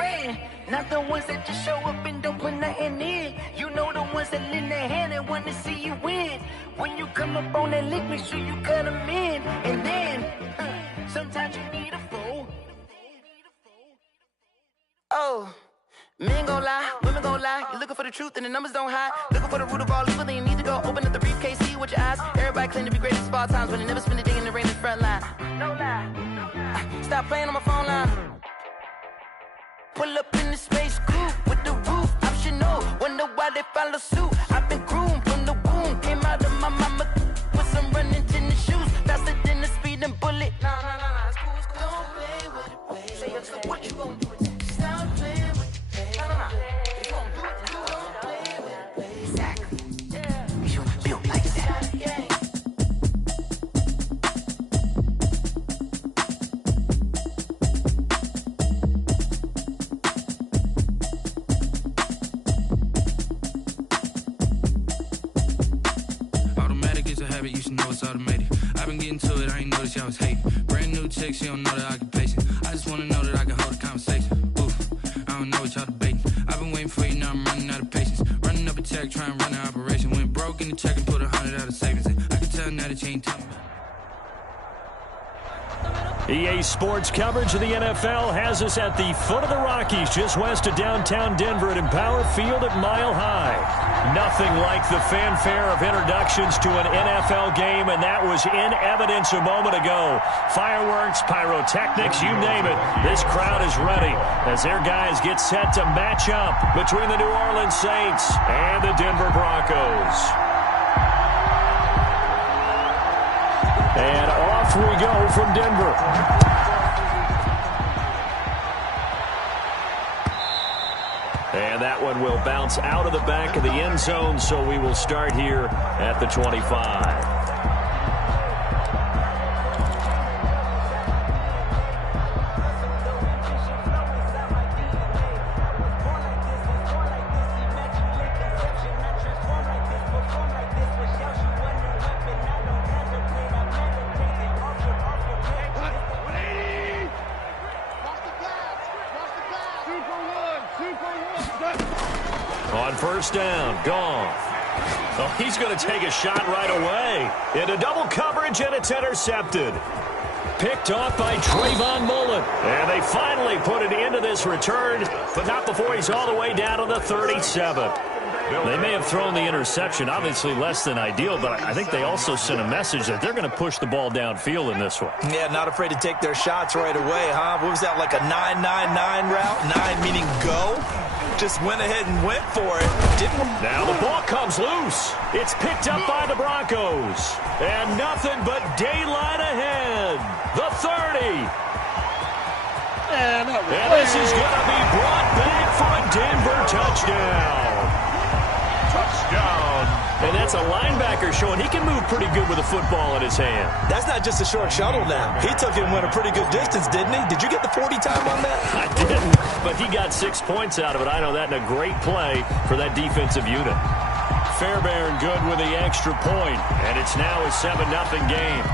friend. Not the ones that just show up and don't put nothing in. You know the ones that lend their hand and want to see you win. When you come up on that lick, make sure you cut them in. And then, sometimes you need a fool. Oh, men gon' lie, women gon' lie. You're looking for the truth and the numbers don't hide. Looking for the root of all evil, then you need to go open up the briefcase, see with your eyes. Everybody claim to be great at all times, but they never spend a day in the rain in the front line. No lie. Stop playing on my phone line. Pull up in the space coupe with the roof optional. Wonder why they follow suit. I've been groomed from the womb. Came out of my mama with some running tennis shoes. Faster than the speeding bullet. Nah, it's cool, it's cool. Don't play with it, play. Say so what you gon' do it? Stop playing with it. If you gon' do it, then don't play with it, play. Exactly. Yeah. You built like that. You should know it's automated. I've been getting to it, I ain't noticed y'all was hating. Brand new chick, she don't know the occupation. I just wanna know that I can hold a conversation. Oof, I don't know what y'all debating. I've been waiting for you, now I'm running out of patience. Running up a check, trying to run an operation. Went broke in the check and put 100 out of savings in. I can tell now that you ain't talking about. EA Sports coverage of the NFL has us at the foot of the Rockies, just west of downtown Denver at Empower Field at Mile High. Nothing like the fanfare of introductions to an NFL game, and that was in evidence a moment ago. Fireworks, pyrotechnics, you name it. This crowd is ready as their guys get set to match up between the New Orleans Saints and the Denver Broncos. And off we go from Denver. And that one will bounce out of the back of the end zone, so we will start here at the 25. On first down, gone. Oh, he's going to take a shot right away. Into double coverage, and it's intercepted. Picked off by Trayvon Mullen. And they finally put an end to this return, but not before he's all the way down to the 37. They may have thrown the interception, obviously less than ideal, but I think they also sent a message that they're going to push the ball downfield in this one. Yeah, not afraid to take their shots right away, huh? What was that, like a 9-9-9 route? 9 meaning go? Just went ahead and went for it. Now the ball comes loose. It's picked up by the Broncos. And nothing but daylight ahead. The 30. And this is going to be brought back for a Denver touchdown. Touchdown. And that's a linebacker showing he can move pretty good with a football in his hand. That's not just a short shuttle now. He took it and went a pretty good distance, didn't he? Did you get the 40 time on that? I didn't, but he got 6 points out of it. I know that, and a great play for that defensive unit. Fairbairn good with the extra point, and it's now a 7-0 game.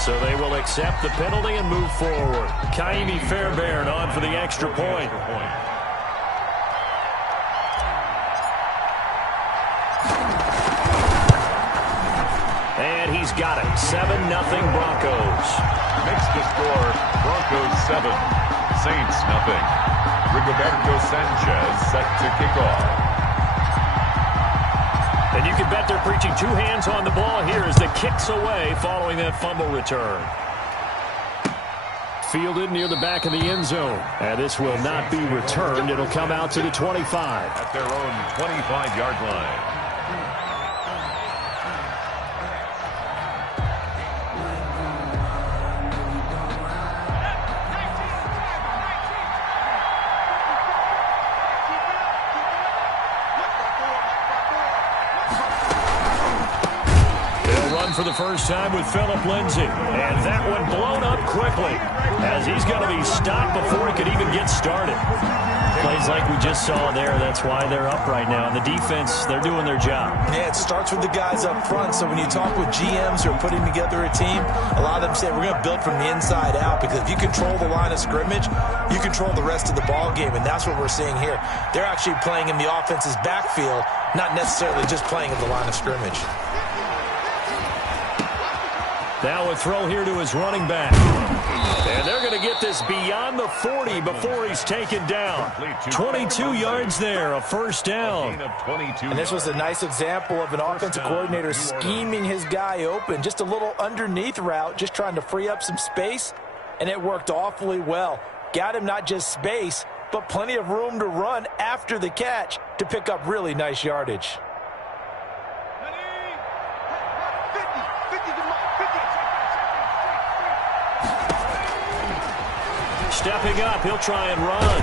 So they will accept the penalty and move forward. Kaimi Fairbairn on for the extra point. And he's got it. 7-0 Broncos. Makes the score Broncos 7, Saints nothing. Rigoberto Sanchez set to kick off. And you can bet they're preaching two hands on the ball here as the kick's away following that fumble return. Fielded near the back of the end zone. And this will not be returned. It'll come out to the 25. At their own 25-yard line. For the first time with Phillip Lindsay. And that one blown up quickly as he's going to be stopped before he could even get started. Plays Just like we just saw there, that's why they're up right now. And the defense, they're doing their job. Yeah, it starts with the guys up front. So when you talk with GMs who are putting together a team, a lot of them say we're going to build from the inside out, because if you control the line of scrimmage, you control the rest of the ball game, and that's what we're seeing here. They're actually playing in the offense's backfield, not necessarily just playing at the line of scrimmage. Now a throw here to his running back. And they're going to get this beyond the 40 before he's taken down. 22 yards there, a first down. And this was a nice example of an offensive coordinator scheming his guy open. Just a little underneath route, just trying to free up some space, and it worked awfully well. Got him not just space, but plenty of room to run after the catch to pick up really nice yardage. Stepping up, he'll try and run.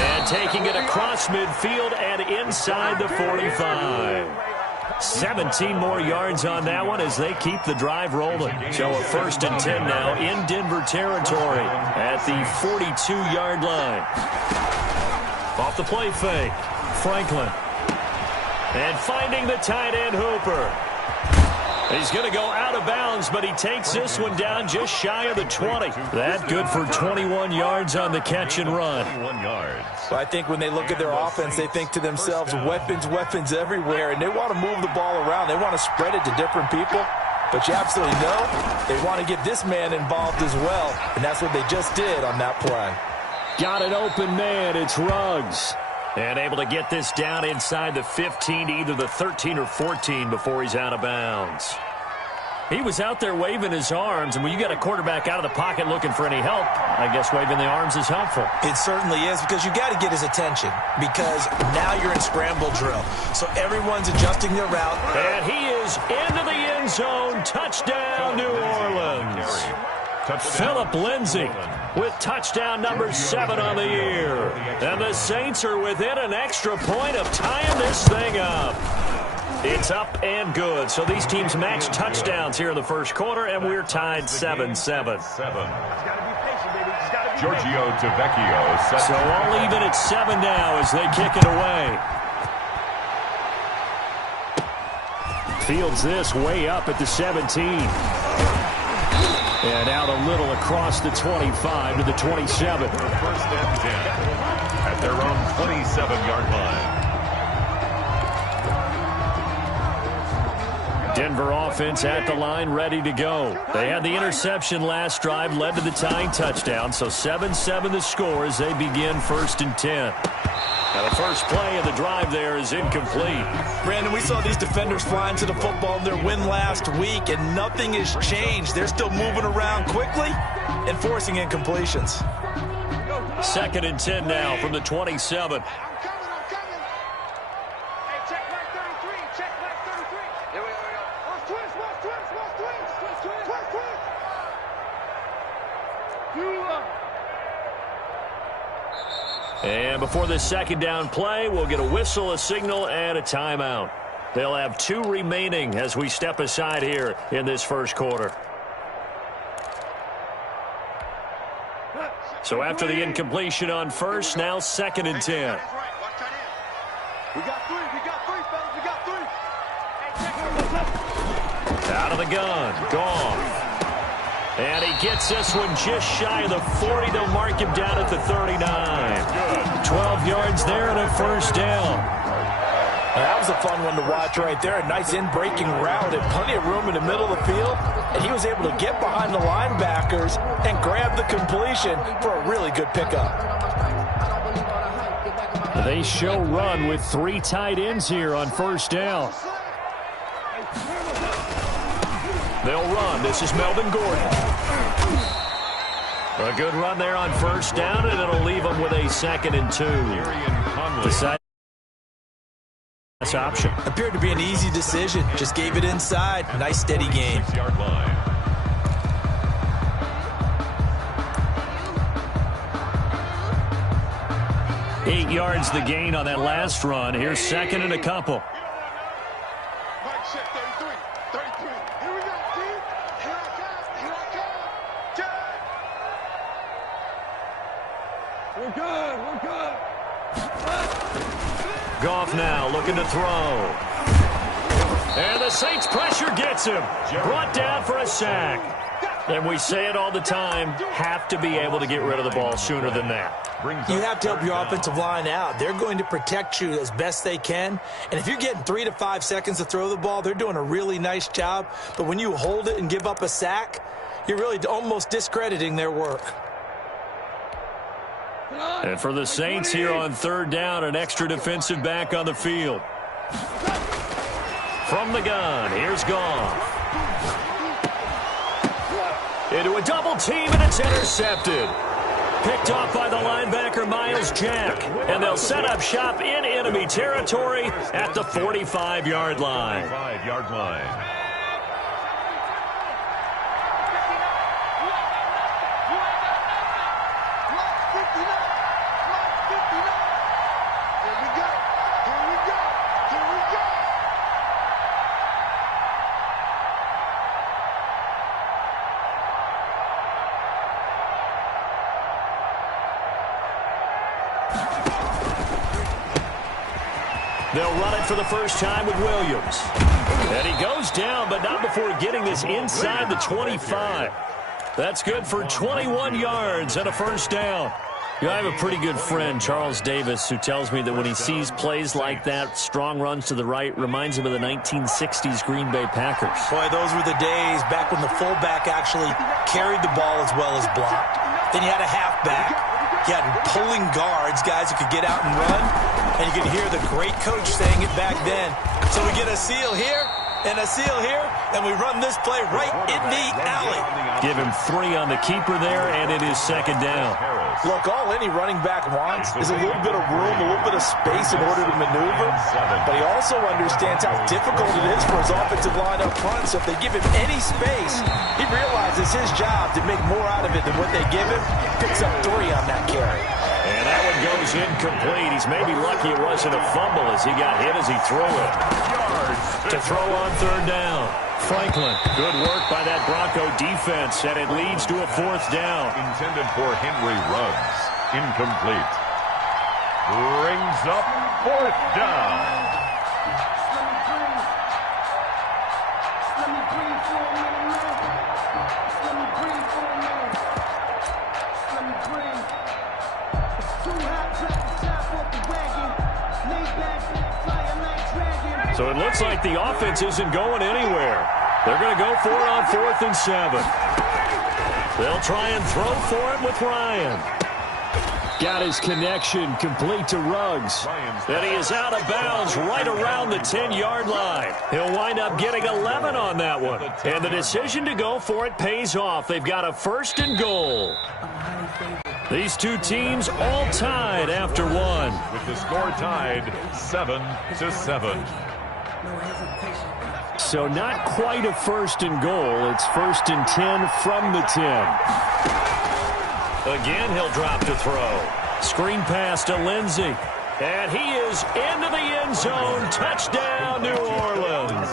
And taking it across midfield and inside the 45. 17 more yards on that one as they keep the drive rolling. So a 1st and 10 now in Denver territory at the 42-yard line. Off the play fake, Franklin. And finding the tight end, Hooper. He's going to go out of bounds, but he takes this one down just shy of the 20. That good for 21 yards on the catch and run. 21 yards. Well, I think when they look at their offense, they think to themselves, weapons, weapons everywhere, and they want to move the ball around. They want to spread it to different people. But you absolutely know they want to get this man involved as well, and that's what they just did on that play. Got an open man. It's Ruggs. And able to get this down inside the 15 to either the 13 or 14 before he's out of bounds. He was out there waving his arms, and when you got a quarterback out of the pocket looking for any help, I guess waving the arms is helpful. It certainly is, because you got to get his attention, because now you're in scramble drill. So everyone's adjusting their route. And he is into the end zone. Touchdown, New Orleans. Philip Lindsay with touchdown number 7 on the year. And the Saints are within an extra point of tying this thing up. It's up and good. So these teams match touchdowns here in the first quarter, and we're tied 7-7. Giorgio Tavecchio. So all even at 7 now as they kick it away. Fields this way up at the 17. And out a little across the 25 to the 27. 1st and 10 at their own 27-yard line. Denver offense at the line, ready to go. They had the interception last drive, led to the tying touchdown. So 7-7 the score as they begin 1st and 10. Now the first play of the drive there is incomplete. Brandon, we saw these defenders flying to the football in their win last week, and nothing has changed. They're still moving around quickly and forcing incompletions. 2nd and 10 now from the 27. And before this 2nd down play, we'll get a whistle, a signal, and a timeout. They'll have 2 remaining as we step aside here in this first quarter. So after the incompletion on first, now 2nd and 10. We got 3, fellas, we got 3. Out of the gun, Goff. And he gets this one just shy of the 40. They'll mark him down at the 39. 12 yards there and a first down. That was a fun one to watch right there. A nice in-breaking route and plenty of room in the middle of the field. And he was able to get behind the linebackers and grab the completion for a really good pickup. They show run with 3 tight ends here on first down. They'll run. This is Melvin Gordon. A good run there on first down, and it'll leave them with a 2nd and 2. Decide this option. Appeared to be an easy decision. Just gave it inside. Nice steady gain. 6-yard line. Eight yards the gain on that last run. Here's 2nd and a couple. Goff now looking to throw. And the Saints pressure gets him. Brought down for a sack. And we say it all the time, have to be able to get rid of the ball sooner than that. You have to help your offensive line out. They're going to protect you as best they can. And if you're getting 3 to 5 seconds to throw the ball, they're doing a really nice job. But when you hold it and give up a sack, you're really almost discrediting their work. And for the Saints here on third down, an extra defensive back on the field. From the gun, here's Goff. Into a double team, and it's intercepted. Picked off by the linebacker, Miles Jack. And they'll set up shop in enemy territory at the 45-yard line. 45-yard line. They'll run it for the first time with Williams. And he goes down, but not before getting this inside the 25. That's good for 21 yards and a first down. You know, I have a pretty good friend, Charles Davis, who tells me that when he sees plays like that, strong runs to the right, reminds him of the 1960s Green Bay Packers. Boy, those were the days back when the fullback actually carried the ball as well as blocked. Then you had a halfback. You had pulling guards, guys who could get out and run. And you could hear the great coach saying it back then. So we get a seal here and a seal here, and we run this play right in the alley. Give him 3 on the keeper there, and it is second down. Look, all any running back wants is a little bit of room, a little bit of space in order to maneuver. But he also understands how difficult it is for his offensive line up front. So if they give him any space, he realizes his job to make more out of it than what they give him. Picks up 3 on that carry. And that one goes incomplete. He's maybe lucky it wasn't a fumble as he got hit as he threw it. To throw on third down. Franklin, good work by that Bronco defense, and it leads to a fourth down. Intended for Henry Ruggs. Incomplete. Brings up fourth down. So it looks like the offense isn't going anywhere. They're going to go for it on 4th and 7. They'll try and throw for it with Ryan. Got his connection complete to Ruggs. And he is out of bounds right around the 10-yard line. He'll wind up getting 11 on that one. And the decision to go for it pays off. They've got a 1st and goal. These two teams all tied after one. With the score tied 7-7. So not quite a 1st and goal. It's 1st and 10 from the 10. Again, he'll drop to throw. Screen pass to Lindsey. And he is into the end zone. Touchdown, New Orleans.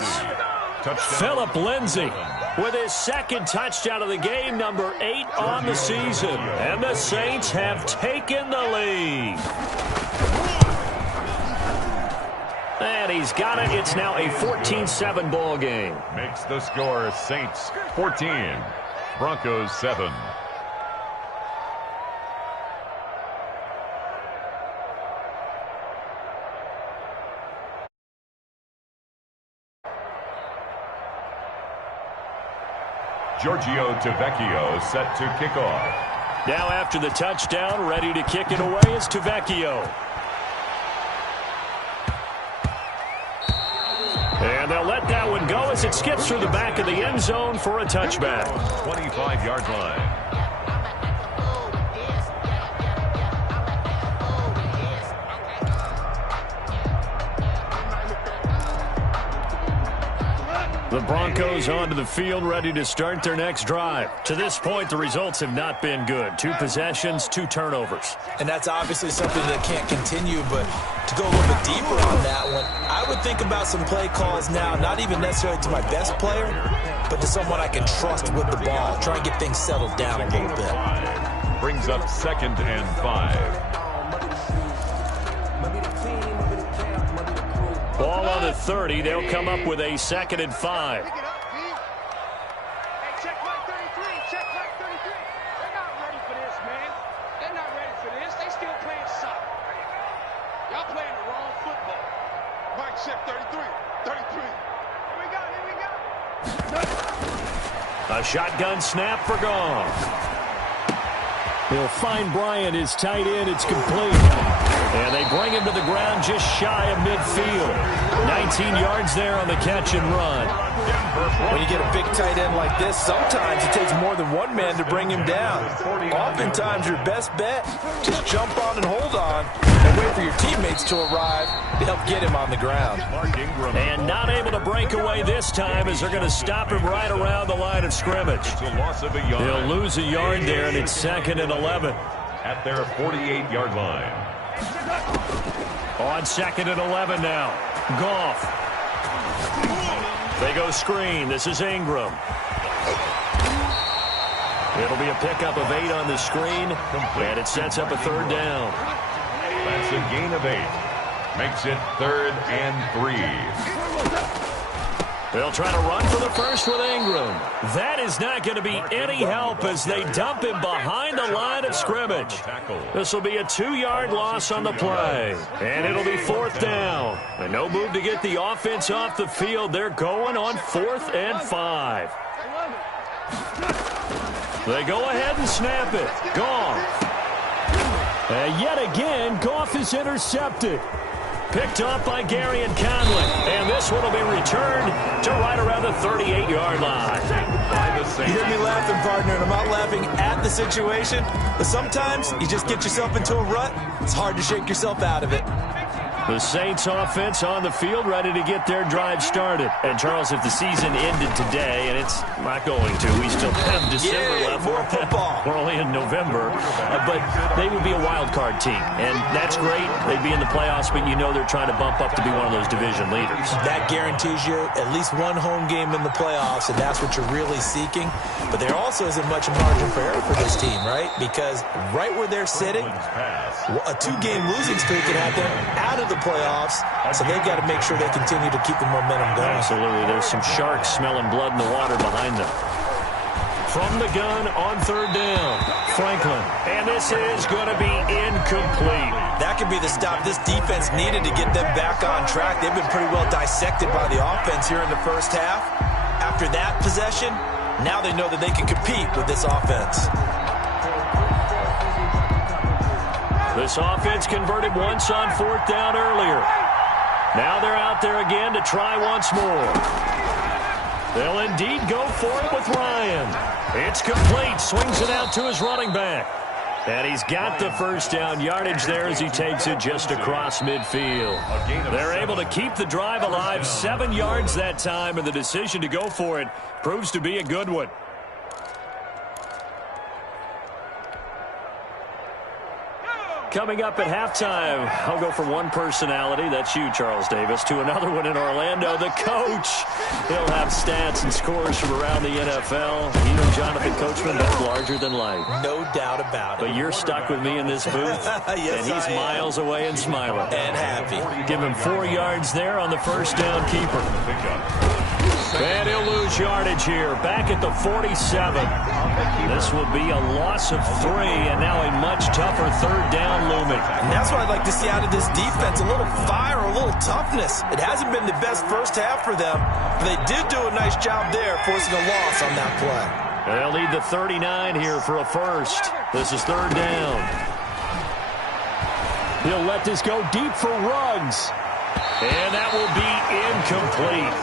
Philip Lindsey with his 2nd touchdown of the game, number 8 on the season. And the Saints have taken the lead. And he's got it. It's now a 14-7 ball game. Makes the score Saints 14, Broncos 7. Giorgio Tavecchio set to kick off. Now after the touchdown, ready to kick it away is Tavecchio. And they'll let that one go as it skips through the back of the end zone for a touchback. 25-yard line. The Broncos onto the field, ready to start their next drive. To this point, the results have not been good. 2 possessions, 2 turnovers. And that's obviously something that can't continue, but to go a little bit deeper on that one, I would think about some play calls now, not even necessarily to my best player, but to someone I can trust with the ball. Try and get things settled down a little bit. Brings up 2nd and 5. Ball on the 30. They'll come up with a 2nd and 5. A shotgun snap for Goff. He'll find Bryant, his tight end. It's complete. And they bring him to the ground just shy of midfield. 19 yards there on the catch and run. When you get a big tight end like this, sometimes it takes more than one man to bring him down. Oftentimes, your best bet, just jump on and hold on and wait for your teammates to arrive to help get him on the ground. And not able to break away this time as they're going to stop him right around the line of scrimmage. He'll lose a yard there, and it's 2nd and 11. At their 48-yard line. On 2nd and 11 now. Goff. They go screen. This is Ingram. It'll be a pickup of 8 on the screen, and it sets up a 3rd down. That's a gain of 8. Makes it 3rd and 3. They'll try to run for the first with Ingram. That is not going to be any help as they dump him behind the line of scrimmage. This will be a 2-yard loss on the play. And it'll be 4th down. And no move to get the offense off the field. They're going on 4th and 5. They go ahead and snap it. Goff. And yet again, Goff is intercepted. Picked off by Gary and Conley. And this one will be returned to right around the 38-yard line. You hear me laughing, partner, and I'm not laughing at the situation. But sometimes you just get yourself into a rut. It's hard to shake yourself out of it. The Saints offense on the field ready to get their drive started. And, Charles, if the season ended today, and it's not going to, we still have December left. More football. We're only in November. But they would be a wild card team. And that's great. They'd be in the playoffs, but you know they're trying to bump up to be one of those division leaders. That guarantees you at least one home game in the playoffs, and that's what you're really seeking. But there also isn't much margin for error for this team, right? Because right where they're sitting, a 2-game losing streak could have them out of the playoffs, so they've got to make sure they continue to keep the momentum going. Absolutely. There's some sharks smelling blood in the water behind them. From the gun on 3rd down, Franklin. And this is going to be incomplete. That could be the stop this defense needed to get them back on track. They've been pretty well dissected by the offense here in the first half. After that possession, now they know that they can compete with this offense. This offense converted once on 4th down earlier. Now they're out there again to try once more. They'll indeed go for it with Ryan. It's complete. Swings it out to his running back. And he's got the first down yardage there as he takes it just across midfield. They're able to keep the drive alive. 7 yards that time, and the decision to go for it proves to be a good one. Coming up at halftime, I'll go from one personality, that's you, Charles Davis, to another one in Orlando, the coach. He'll have stats and scores from around the NFL. You know Jonathan Coachman, that's larger than life. No doubt about it. But you're stuck with me in this booth, yes, and he's miles away and smiling. And happy. Give him 4 yards there on the first down keeper. And he'll lose yardage here, back at the 47. This will be a loss of 3, and now a much tougher 3rd down looming. And that's what I'd like to see out of this defense, a little fire, a little toughness. It hasn't been the best first half for them, but they did do a nice job there, forcing a loss on that play. They'll need the 39 here for a first. This is 3rd down. He'll let this go deep for Ruggs. And that will be incomplete.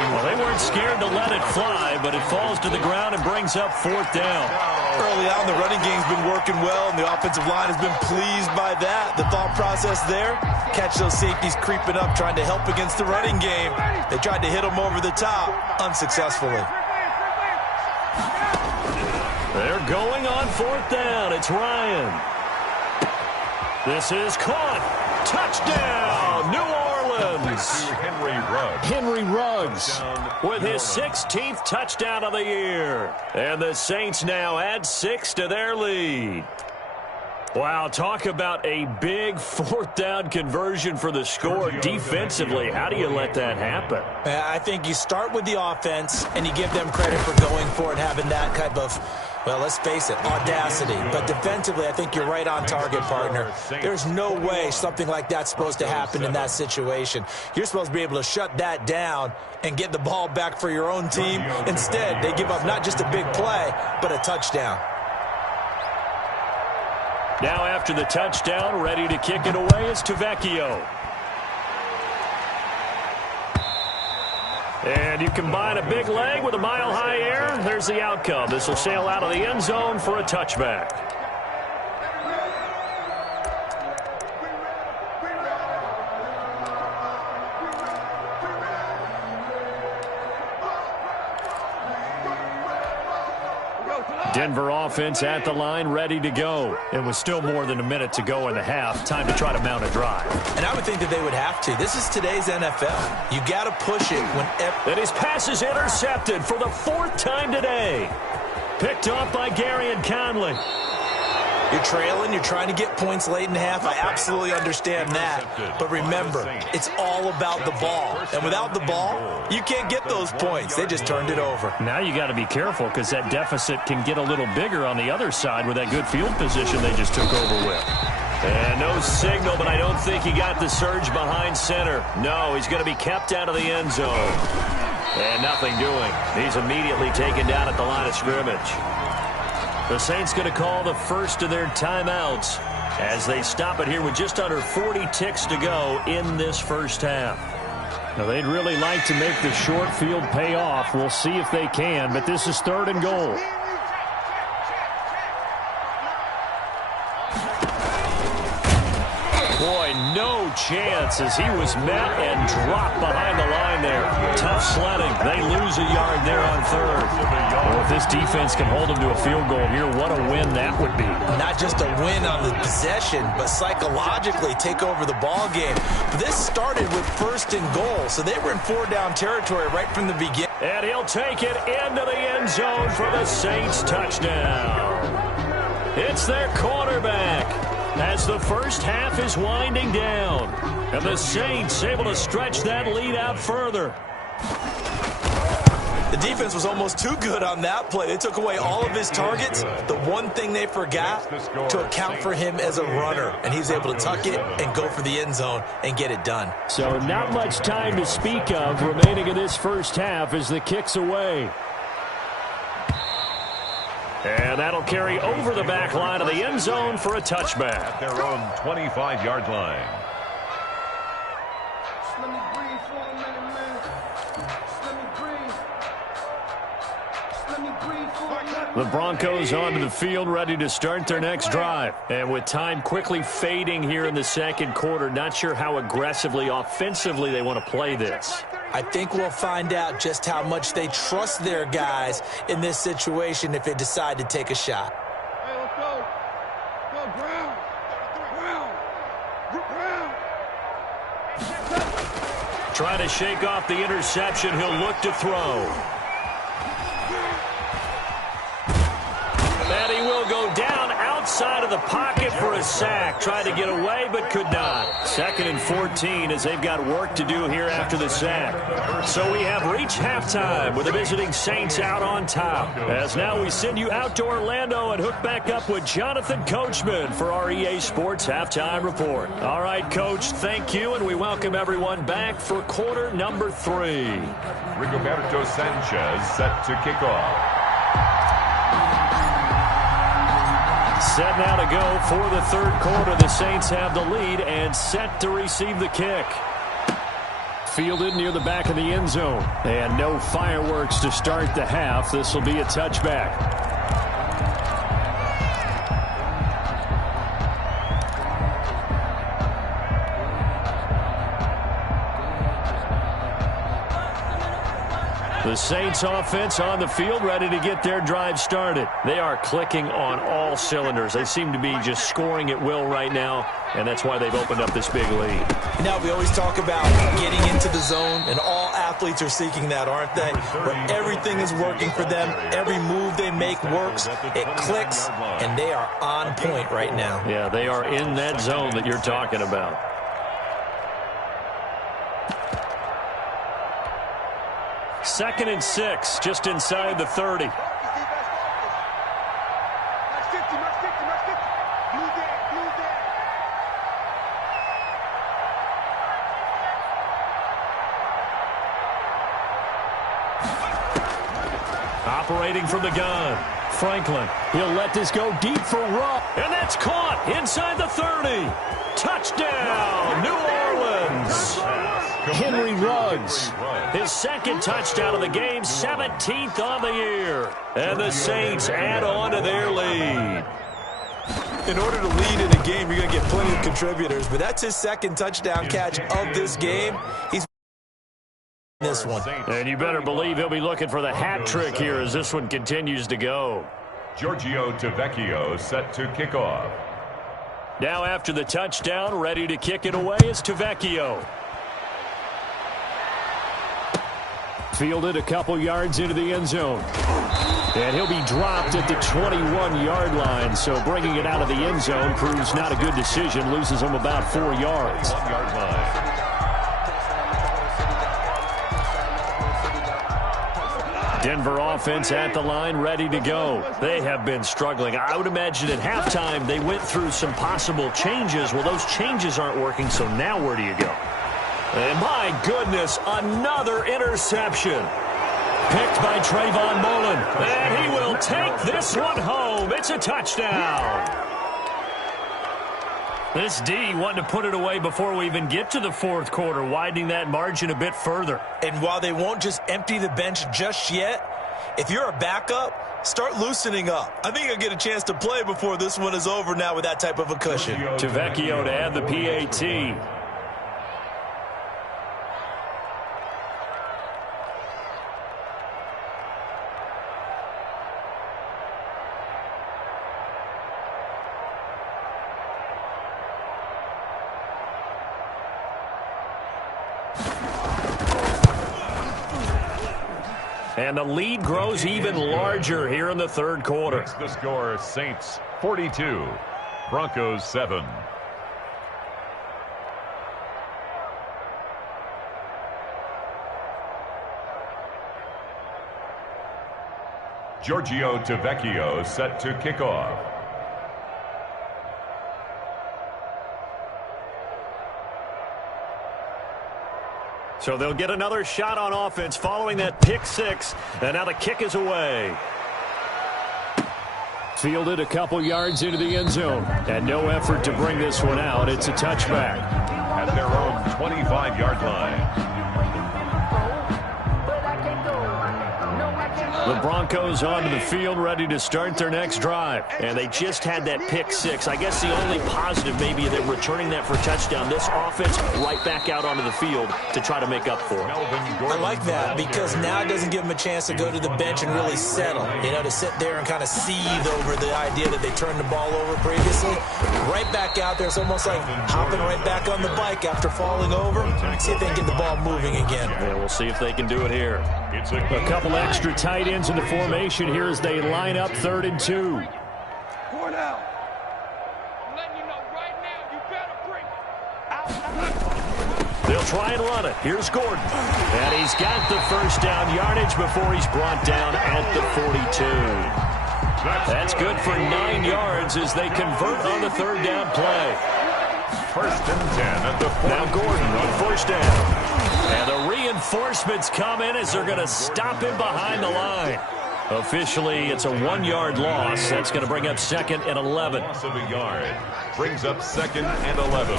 Well, they weren't scared to let it fly, but it falls to the ground and brings up 4th down. Early on, the running game's been working well, and the offensive line has been pleased by that. The thought process there, catch those safeties creeping up, trying to help against the running game. They tried to hit them over the top, unsuccessfully. They're going on 4th down. It's Ryan. This is caught. Touchdown, New Orleans. Henry Ruggs with his 16th touchdown of the year. And the Saints now add 6 to their lead. Wow, talk about a big fourth down conversion for the score. Defensively, how do you let that happen? I think you start with the offense, and you give them credit for going for it, having that type of, well, let's face it, audacity. But defensively, I think you're right on target, partner. There's no way something like that's supposed to happen in that situation. You're supposed to be able to shut that down and get the ball back for your own team. Instead, they give up not just a big play, but a touchdown. Now after the touchdown, ready to kick it away is Tavecchio. And you combine a big leg with a mile-high air. There's the outcome. This will sail out of the end zone for a touchback. Denver offense at the line, ready to go. It was still more than a minute to go in the half. Time to try to mount a drive. And I would think that they would have to. This is today's NFL. You got to push it whenever. And his pass is intercepted for the fourth time today. Picked off by Gary and Conley. You're trailing. You're trying to get points late in the half. I absolutely understand that. But remember, it's all about the ball. And without the ball, you can't get those points. They just turned it over. Now you got to be careful because that deficit can get a little bigger on the other side with that good field position they just took over with. And no signal, but I don't think he got the surge behind center. No, he's going to be kept out of the end zone. And nothing doing. He's immediately taken down at the line of scrimmage. The Saints going to call the first of their timeouts as they stop it here with just under 40 ticks to go in this first half. Now, they'd really like to make the short field pay off. We'll see if they can, but this is 3rd and goal. Boy, no chance as he was met and dropped behind the line there. Tough sledding. They lose a yard there on 3rd. Well, if this defense can hold them to a field goal here, what a win that would be. Not just a win on the possession, but psychologically take over the ball game. This started with 1st and goal, so they were in 4-down territory right from the beginning. And he'll take it into the end zone for the Saints touchdown. It's their quarterback as the first half is winding down. And the Saints able to stretch that lead out further. The defense was almost too good on that play. They took away all of his targets. The one thing they forgot, to account for him as a runner. And he was able to tuck it and go for the end zone and get it done. So not much time to speak of remaining in this first half as the kick's away. And that'll carry over the back line of the end zone for a touchback. At their own 25-yard line. Just let me breathe for a minute, man. Just let me breathe. Just let me breathe for a minute. The Broncos onto the field, ready to start their next drive. And with time quickly fading here in the second quarter, not sure how aggressively, offensively they want to play this. I think we'll find out just how much they trust their guys in this situation if they decide to take a shot. Hey, let's go. Go, Brown. Brown. Trying to shake off the interception. He'll look to throw. And he will go down outside of the pocket for a sack. Tried to get away, but could not. 2nd and 14 as they've got work to do here after the sack. So we have reached halftime with the visiting Saints out on top. As now we send you out to Orlando and hook back up with Jonathan Coachman for our EA Sports Halftime Report. All right, Coach, thank you, and we welcome everyone back for quarter number 3. Rigoberto Sanchez set to kick off. Set now to go for the 3rd quarter. The Saints have the lead and set to receive the kick. Fielded near the back of the end zone. And no fireworks to start the half. This will be a touchback. The The Saints offense on the field, ready to get their drive started. They are clicking on all cylinders. They seem to be just scoring at will right now, and that's why they've opened up this big lead. Now, we always talk about getting into the zone, and all athletes are seeking that, aren't they? Where everything is working for them. Every move they make works. It clicks, and they are on point right now. Yeah, they are in that zone that you're talking about. Second and 6, just inside the 30. Operating from the gun, Franklin. He'll let this go deep for Rupp. And that's caught inside the 30. Touchdown, New Orleans. Henry Ruggs, his second touchdown of the game, 17th on the year. And the Saints add on to their lead. In order to lead in a game, you're going to get plenty of contributors, but that's his second touchdown catch of this game. He's this one. And you better believe he'll be looking for the hat trick here as this one continues to go. Giorgio Tavecchio set to kick off. Now after the touchdown, ready to kick it away is Tavecchio. Fielded a couple yards into the end zone. And he'll be dropped at the 21-yard line, so bringing it out of the end zone proves not a good decision, loses him about 4 yards. 1 yard line. Denver offense at the line, ready to go. They have been struggling. I would imagine at halftime they went through some possible changes. Well, those changes aren't working, so now where do you go? And my goodness, another interception. Picked by Trayvon Mullen. And he will take this one home. It's a touchdown. This D wanting to put it away before we even get to the fourth quarter, widening that margin a bit further. And while they won't just empty the bench just yet, if you're a backup, start loosening up. I think you'll get a chance to play before this one is over now with that type of a cushion. Tavecchio to add the PAT. And the lead grows even larger here in the third quarter. Makes the score Saints 42, Broncos 7. Giorgio Tavecchio set to kick off. So they'll get another shot on offense following that pick six. And now the kick is away. Fielded a couple yards into the end zone. And no effort to bring this one out. It's a touchback. At their own 25-yard line. The Broncos onto the field, ready to start their next drive. And they just had that pick six. I guess the only positive maybe they're returning that for a touchdown. This offense right back out onto the field to try to make up for it. I like that because now it doesn't give them a chance to go to the bench and really settle. You know, to sit there and kind of seethe over the idea that they turned the ball over previously. Right back out there. It's almost like hopping right back on the bike after falling over. See if they can get the ball moving again. Yeah, we'll see if they can do it here. A couple extra tight ends in the formation here as they line up 3rd and 2. Going out. I'm letting you know right now, you better bring it. They'll try and run it. Here's Gordon. And he's got the first down yardage before he's brought down at the 42. That's good for 9 yards as they convert on the 3rd down play. 1st and 10 at the 40. Now Gordon on 1st down. And the reinforcements come in as they're going to stop him behind the line. Officially, it's a 1-yard loss. That's going to bring up 2nd and 11. Loss of a yard brings up 2nd and 11.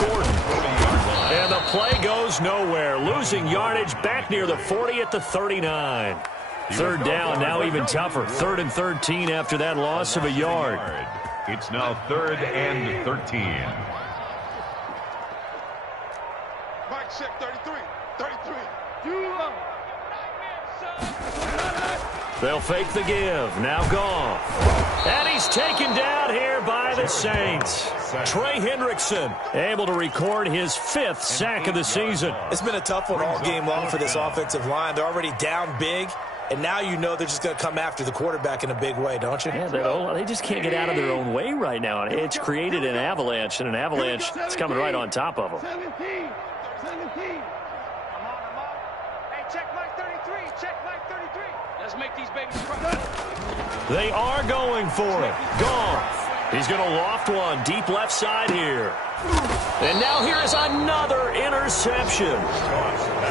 Gordon, 40-yard line. And the play goes nowhere. Losing yardage back near the 40 at the 39. 3rd down, now even tougher. 3rd and 13 after that loss of a yard. It's now 3rd and 13. Mike check 33. 33. You They'll fake the give. Now Goff. And he's taken down here by the Saints. Trey Hendrickson able to record his 5th sack of the season. It's been a tough one all game long for this offensive line. They're already down big, and now you know they're just going to come after the quarterback in a big way, don't you? Yeah, they just can't get out of their own way right now. It's created an avalanche, and an avalanche is coming right on top of them. 17. Check Mike 33. Check Mike 33. Let's make these babies cry. They are going for it. Goff. He's going to loft one deep left side here. And now here is another interception.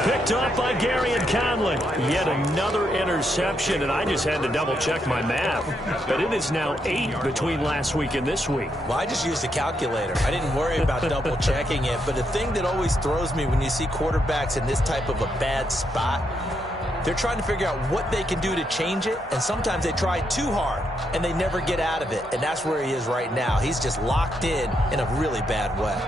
Picked up by Gary and Conley. Yet another interception, and I just had to double-check my math. But it is now 8 between last week and this week. Well, I just used a calculator. I didn't worry about double-checking it. But the thing that always throws me when you see quarterbacks in this type of a bad spot, they're trying to figure out what they can do to change it, and sometimes they try too hard, and they never get out of it, and that's where he is right now. He's just locked in a really bad way.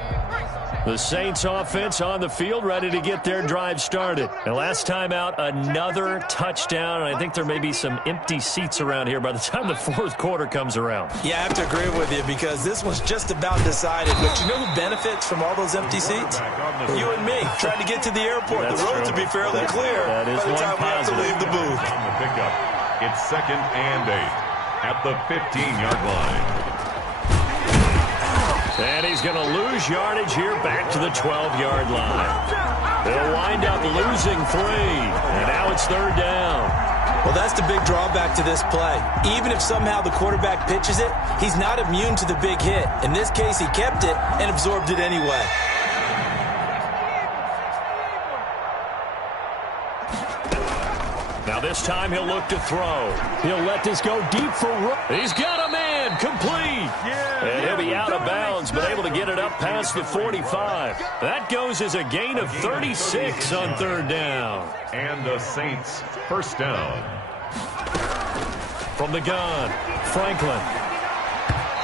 The Saints offense on the field, ready to get their drive started. And last time out, another touchdown, and I think there may be some empty seats around here by the time the 4th quarter comes around. Yeah, I have to agree with you because this one's just about decided. But you know who benefits from all those empty seats? You and me, trying to get to the airport. That's the roads true. will be fairly clear that is by the one time we have to positive. leave the booth. On the pickup, it's 2nd and 8 at the 15-yard line. And he's going to lose yardage here back to the 12-yard line. They'll wind up losing 3. And now it's 3rd down. Well, that's the big drawback to this play. Even if somehow the quarterback pitches it, he's not immune to the big hit. In this case, he kept it and absorbed it anyway. Now this time he'll look to throw. He'll let this go deep for He's got a man complete. And he'll be out of bounds, but able to get it up past the 45. That goes as a gain of 36 on 3rd down. And the Saints 1st down. From the gun, Franklin.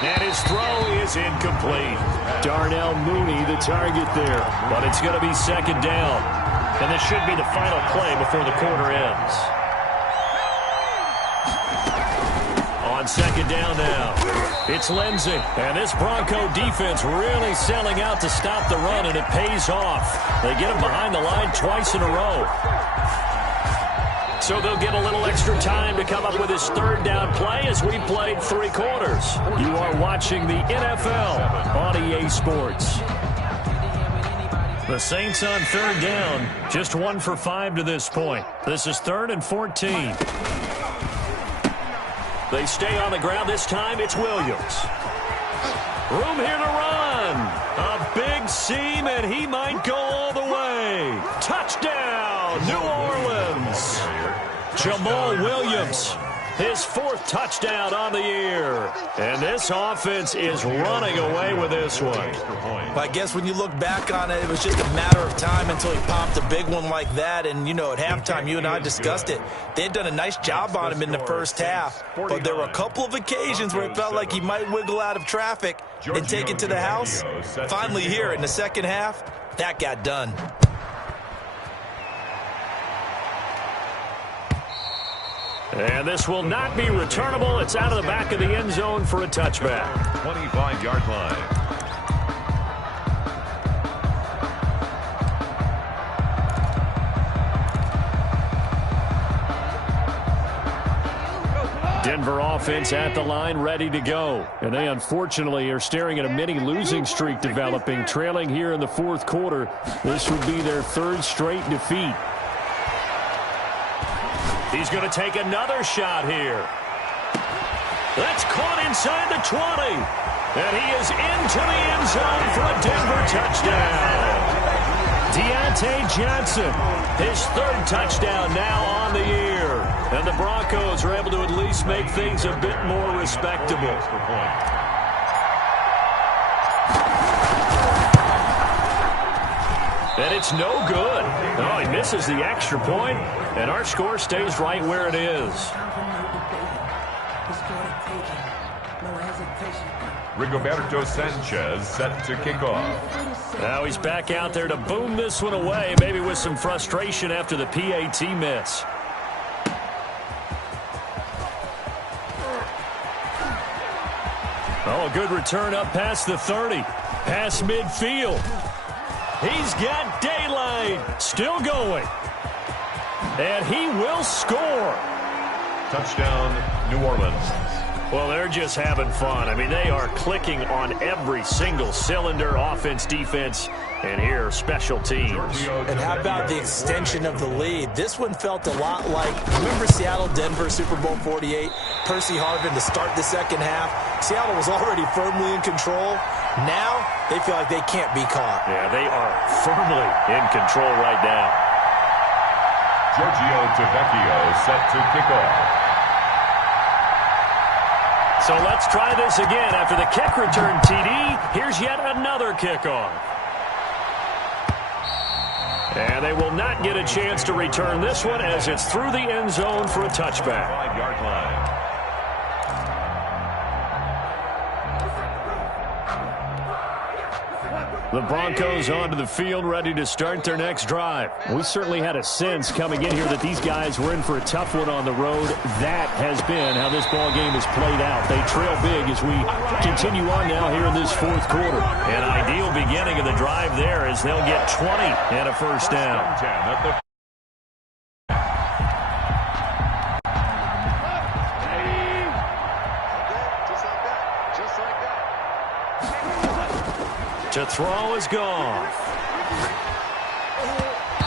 And his throw is incomplete. Darnell Mooney the target there, but it's going to be 2nd down. And this should be the final play before the quarter ends. On 2nd down now, it's Lindsey. And this Bronco defense really selling out to stop the run, and it pays off. They get him behind the line twice in a row. So they'll get a little extra time to come up with his 3rd down play as we played 3 quarters. You are watching the NFL on EA Sports. The Saints on 3rd down, just 1 for 5 to this point. This is 3rd and 14. They stay on the ground. This time it's Williams. Room here to run. A big seam, and he might go all the way. Touchdown, New Orleans. Jamal Williams, his 4th touchdown on the year. And this offense is running away with this one. I guess when you look back on it, it was just a matter of time until he popped a big one like that. And, you know, at halftime, you and I discussed it. They had done a nice job on him in the first half. But there were a couple of occasions where it felt like he might wiggle out of traffic and take it to the house. Finally here in the second half, that got done. And this will not be returnable. It's out of the back of the end zone for a touchback. 25-yard line. Denver offense at the line, ready to go. And they unfortunately are staring at a mini losing streak developing, trailing here in the 4th quarter. This would be their 3rd straight defeat. He's going to take another shot here. That's caught inside the 20. And he is into the end zone for a Denver touchdown. Deontay Johnson, his 3rd touchdown now on the year. And the Broncos are able to at least make things a bit more respectable. And it's no good. Oh, he misses the extra point, and our score stays right where it is. Rigoberto Sanchez set to kick off. Now he's back out there to boom this one away, maybe with some frustration after the PAT miss. Oh, a good return up past the 30. Past midfield. He's got daylight. Still going. And he will score. Touchdown, New Orleans. Well, they're just having fun. I mean, they are clicking on every single cylinder, offense, defense, and here, special teams. And how about the extension of the lead? This one felt a lot like, remember Seattle-Denver Super Bowl 48? Percy Harvin to start the second half. Seattle was already firmly in control. Now, they feel like they can't be caught. Yeah, they are firmly in control right now. Giorgio Tavecchio set to kick off. So let's try this again. After the kick return TD, here's yet another kickoff. And they will not get a chance to return this one as it's through the end zone for a touchback. 5-yard line. The Broncos onto the field, ready to start their next drive. We certainly had a sense coming in here that these guys were in for a tough one on the road. That has been how this ball game has played out. They trail big as we continue on now here in this fourth quarter. An ideal beginning of the drive there as they'll get 20 and a first down. To throw is gone.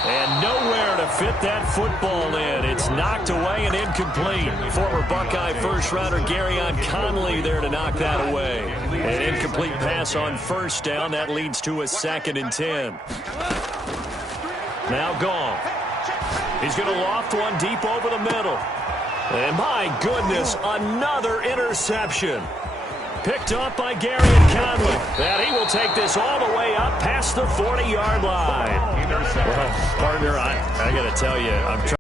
And nowhere to fit that football in. It's knocked away and incomplete. Former Buckeye first-rounder Garyon Conley there to knock that away. An incomplete pass on first down. That leads to a 2nd and 10. Now gone. He's going to loft one deep over the middle. And my goodness, another interception. Picked up by Garyon Conley. And he will take this all the way up past the 40-yard line. Well, partner, I got to tell you, I'm trying.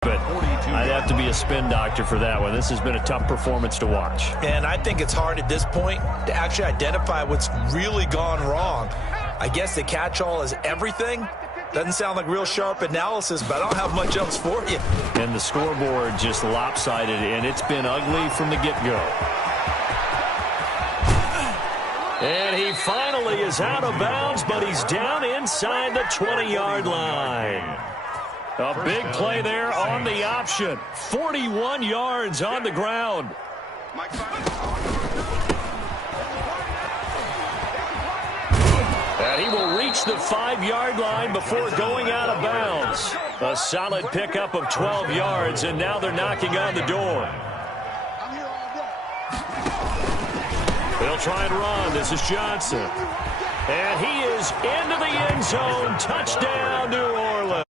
But I'd have to be a spin doctor for that one. This has been a tough performance to watch. And I think it's hard at this point to actually identify what's really gone wrong. I guess the catch-all is everything. Doesn't sound like real sharp analysis, but I don't have much else for you. And the scoreboard just lopsided, and it's been ugly from the get-go. And he finally is out of bounds, but he's down inside the 20-yard line. A big play there on the option. 41 yards on the ground. And he will reach the 5-yard line before going out of bounds. A solid pickup of 12 yards, and now they're knocking on the door. They'll try and run. This is Johnson. And he is into the end zone. Touchdown, New Orleans.